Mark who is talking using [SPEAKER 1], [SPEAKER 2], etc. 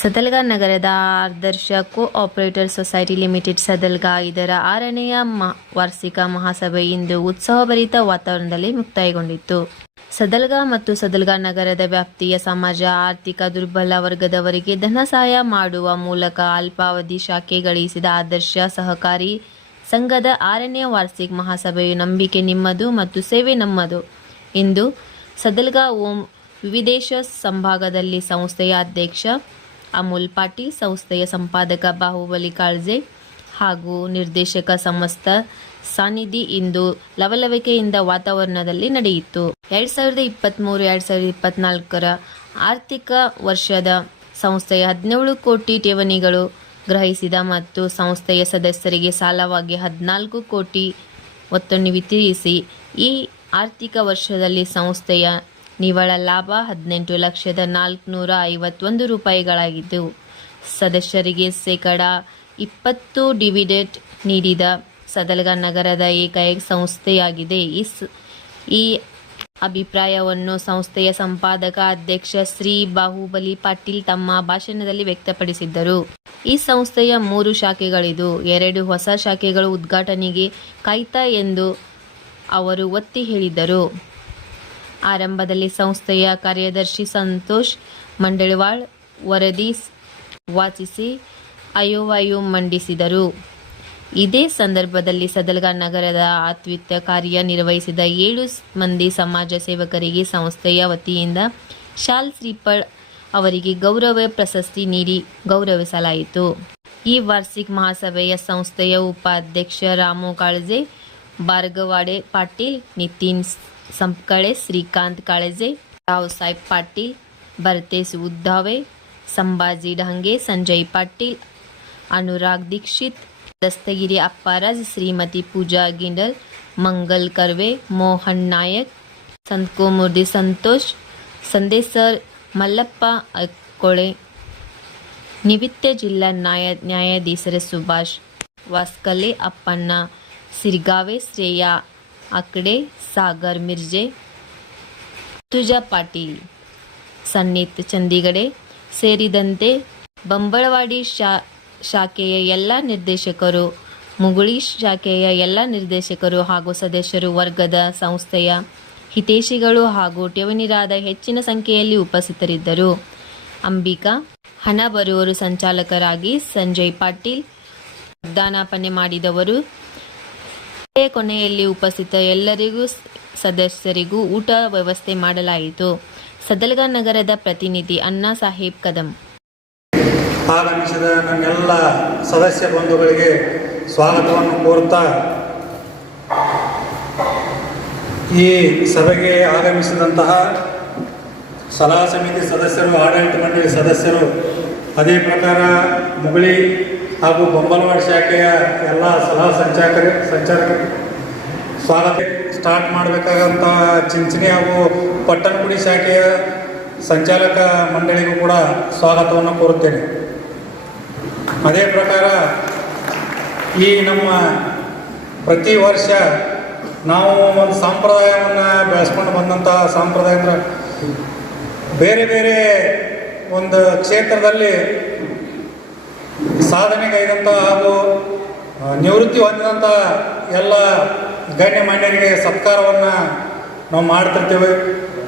[SPEAKER 1] ಸದಲ್ಗಾ ನಗರದ Adarsh co operative society limited Sadalga ಇದರ ಆರನೆಯ ವಾರ್ಷಿಕ ಮಹಾಸಭೆ ಇಂದು ಉತ್ಸವಭರಿತ ವಾತಾವರಣದಲ್ಲಿ ಮುಕ್ತಾಯಗೊಂಡಿತ್ತು. ಸದಲ್ಗಾ ಮತ್ತು ಸದಲ್ಗಾ ನಗರದ ವ್ಯಾಪ್ತಿಯ ಸಮಾಜ, ಆರ್ಥಿಕ ದುರ್ಬಲ ವರ್ಗದವರಿಗೆ ಧನ ಸಹಾಯ ಮಾಡುವ ಮೂಲಕ ಅಲ್ಪಾವಧಿ ಶಾಖೆ ಗಳಿಸಿದ ಆದರ್ಶ ಸಹಕಾರಿ ಸಂಘದ ಆರನೇ ವಾರ್ಷಿಕ ಮಹಾಸಭೆಯು ನಂಬಿಕೆ ನಿಮ್ಮದು ಮತ್ತು ಸೇವೆ ನಮ್ಮದು. ಇಂದು ಸದಲ್ಗಾ ಓಂ ವಿವಿಧೇಶ ಸಂಭಾಗದಲ್ಲಿ ಸಂಸ್ಥೆಯ ಅಧ್ಯಕ್ಷ ಅಮೂಲ್ ಪಾಟೀಲ್, ಸಂಸ್ಥೆಯ ಸಂಪಾದಕ ಬಾಹುಬಲಿ ಕಾಳ್ಜೆ ಹಾಗೂ ನಿರ್ದೇಶಕ ಸಮಸ್ತ ಸಾನಿಧಿ ಇಂದು ಲವಲವಿಕೆಯಿಂದ ವಾತಾವರಣದಲ್ಲಿ ನಡೆಯಿತು. ಎರಡ್ ಸಾವಿರದ ಇಪ್ಪತ್ತ್ಮೂರು ಎರಡ್ ಸಾವಿರದ ಇಪ್ಪತ್ನಾಲ್ಕರ ಆರ್ಥಿಕ ವರ್ಷದ ಸಂಸ್ಥೆಯ ಹದಿನೇಳು ಕೋಟಿ ಠೇವಣಿಗಳು ಗ್ರಹಿಸಿದ ಮತ್ತು ಸಂಸ್ಥೆಯ ಸದಸ್ಯರಿಗೆ ಸಾಲವಾಗಿ ಹದಿನಾಲ್ಕು ಕೋಟಿ ಒತ್ತನ್ನು ವಿತರಿಸಿ ಈ ಆರ್ಥಿಕ ವರ್ಷದಲ್ಲಿ ಸಂಸ್ಥೆಯ ನಿವ್ವಳ ಲಾಭ ಹದಿನೆಂಟು ಲಕ್ಷದ ನಾಲ್ಕುನೂರ ಐವತ್ತೊಂದು ರೂಪಾಯಿಗಳಾಗಿದ್ದು, ಸದಸ್ಯರಿಗೆ ಶೇಕಡ ಇಪ್ಪತ್ತು ಡಿವಿಡೆಂಟ್ ನೀಡಿದ ಸದಲಗ ನಗರದ ಏಕೈಕ ಸಂಸ್ಥೆಯಾಗಿದೆ. ಈ ಅಭಿಪ್ರಾಯವನ್ನು ಸಂಸ್ಥೆಯ ಸಂಪಾದಕ ಅಧ್ಯಕ್ಷ ಶ್ರೀ ಬಾಹುಬಲಿ ಪಾಟೀಲ್ ತಮ್ಮ ಭಾಷಣದಲ್ಲಿ ವ್ಯಕ್ತಪಡಿಸಿದ್ದರು. ಈ ಸಂಸ್ಥೆಯ ಮೂರು ಶಾಖೆಗಳಿದ್ದು, ಎರಡು ಹೊಸ ಶಾಖೆಗಳು ಉದ್ಘಾಟನೆಗೆ ಕಾಯ್ತಾ ಎಂದು ಅವರು ಒತ್ತಿ ಹೇಳಿದರು ಆರಂಭದಲ್ಲಿ ಸಂಸ್ಥೆಯ ಕಾರ್ಯದರ್ಶಿ ಸಂತೋಷ್ ಮಂಡಳವಾಳ್ ವರದಿ ವಾಚಿಸಿ ಅಯೋವಾಯು ಮಂಡಿಸಿದರು. ಇದೇ ಸಂದರ್ಭದಲ್ಲಿ ಸದಲ್ಗಾ ನಗರದ ಆತ್ವಿತ್ಯ ಕಾರ್ಯ ನಿರ್ವಹಿಸಿದ ಏಳು ಮಂದಿ ಸಮಾಜ ಸೇವಕರಿಗೆ ಸಂಸ್ಥೆಯ ವತಿಯಿಂದ ಶಾಲ್ ಶ್ರೀಪಳ್ ಅವರಿಗೆ ಗೌರವ ಪ್ರಶಸ್ತಿ ನೀಡಿ ಗೌರವಿಸಲಾಯಿತು. ಈ ವಾರ್ಷಿಕ ಮಹಾಸಭೆಯ ಸಂಸ್ಥೆಯ ಉಪಾಧ್ಯಕ್ಷ ರಾಮು ಕಾಳಜೆ बारगवाडे पाटील नितीन संपकळे श्रीकांत काळजे रावसाहेब पाटील भरतेश उद्धावे संभाजी ढांगे संजय पाटील अनुराग दीक्षित दस्तगिरी आप्पाराज श्रीमती पूजा गिंडल मंगल कर्वे मोहन नायक संत कोमुर्दी संतोष संदेश सर मल्लप्पा अकोळे निवित्त जिल्हा न्याय न्यायाधीशर सुभाष वास्कले अप्पांना ಸಿರ್ಗಾವೆ, ಶ್ರೇಯಾ ಅಕ್ಡೆ ಸಾಗರ್, ಮಿರ್ಜೆ, ತುಜಾ ಪಾಟೀಲ್, ಸನ್ನಿತ್, ಚಂದಿಗಡೆ ಸೇರಿದಂತೆ ಬಂಬಳವಾಡಿ ಶಾ, ಶಾಖೆಯ ಎಲ್ಲ ನಿರ್ದೇಶಕರು, ಮುಗುಳಿ ಶಾಖೆಯ ಎಲ್ಲ ನಿರ್ದೇಶಕರು ಹಾಗೂ ಸದಸ್ಯರು ವರ್ಗದ ಸಂಸ್ಥೆಯ ಹಿತೈಷಿಗಳು ಹಾಗೂ ಠೇವಣಿರಾದ ಹೆಚ್ಚಿನ ಸಂಖ್ಯೆಯಲ್ಲಿ ಉಪಸ್ಥಿತರಿದ್ದರು. ಅಂಬಿಕಾ, ಹಣ ಬರುವರು ಸಂಚಾಲಕರಾಗಿ ಸಂಜಯ್ ಪಾಟೀಲ್ ದಾನಾಪನೆ ಮಾಡಿದವರು ಕೊನೆಯಲ್ಲಿ ಉಪಸ್ಥಿತ ಎಲ್ಲರಿಗೂ ಸದಸ್ಯರಿಗೂ ಊಟ ವ್ಯವಸ್ಥೆ ಮಾಡಲಾಯಿತು. ಸದಲಗ ನಗರದ ಪ್ರತಿನಿಧಿ ಅಣ್ಣಾ ಸಾಹೇಬ್ ಕದಂ.
[SPEAKER 2] ಆಗಮಿಸಿದ ನನ್ನೆಲ್ಲ ಸದಸ್ಯ ಬಂಧುಗಳಿಗೆ ಸ್ವಾಗತವನ್ನು ಕೋರುತ್ತಾ ಈ ಸಭೆಗೆ ಆಗಮಿಸಿದಂತಹ ಸಲಹಾ ಸಮಿತಿ ಸದಸ್ಯರು, ಆಡಳಿತ ಮಂಡಳಿ ಸದಸ್ಯರು ಅದೇ ಪ್ರಕಾರ ಮುಗಳಿ ಹಾಗೂ ಬೊಂಬಲವಾಡ ಶಾಖೆಯ ಎಲ್ಲ ಸಲಹಾ ಸಂಚಾರ ಸಂಚಾಲಕರು ಸ್ವಾಗತ. ಸ್ಟಾರ್ಟ್ ಮಾಡಬೇಕಾದಂಥ ಚಿಂಚಣಿ ಹಾಗೂ ಪಟ್ಟಣಗುಡಿ ಶಾಖೆಯ ಸಂಚಾಲಕ ಮಂಡಳಿಗೂ ಕೂಡ ಸ್ವಾಗತವನ್ನು ಕೋರುತ್ತೇನೆ. ಅದೇ ಪ್ರಕಾರ ಈ ನಮ್ಮ ಪ್ರತಿ ವರ್ಷ ನಾವು ಒಂದು ಸಂಪ್ರದಾಯವನ್ನು ಬೆಳೆಸ್ಕೊಂಡು ಬಂದಂಥ ಅಂದ್ರೆ ಬೇರೆ ಬೇರೆ ಒಂದು ಕ್ಷೇತ್ರದಲ್ಲಿ ಸಾಧನೆಗೈದಂಥ ಹಾಗೂ ನಿವೃತ್ತಿ ಹೊಂದಿದಂಥ ಎಲ್ಲ ಗಣ್ಯಮಾನ್ಯರಿಗೆ ಸತ್ಕಾರವನ್ನು ನಾವು ಮಾಡ್ತಿರ್ತೇವೆ.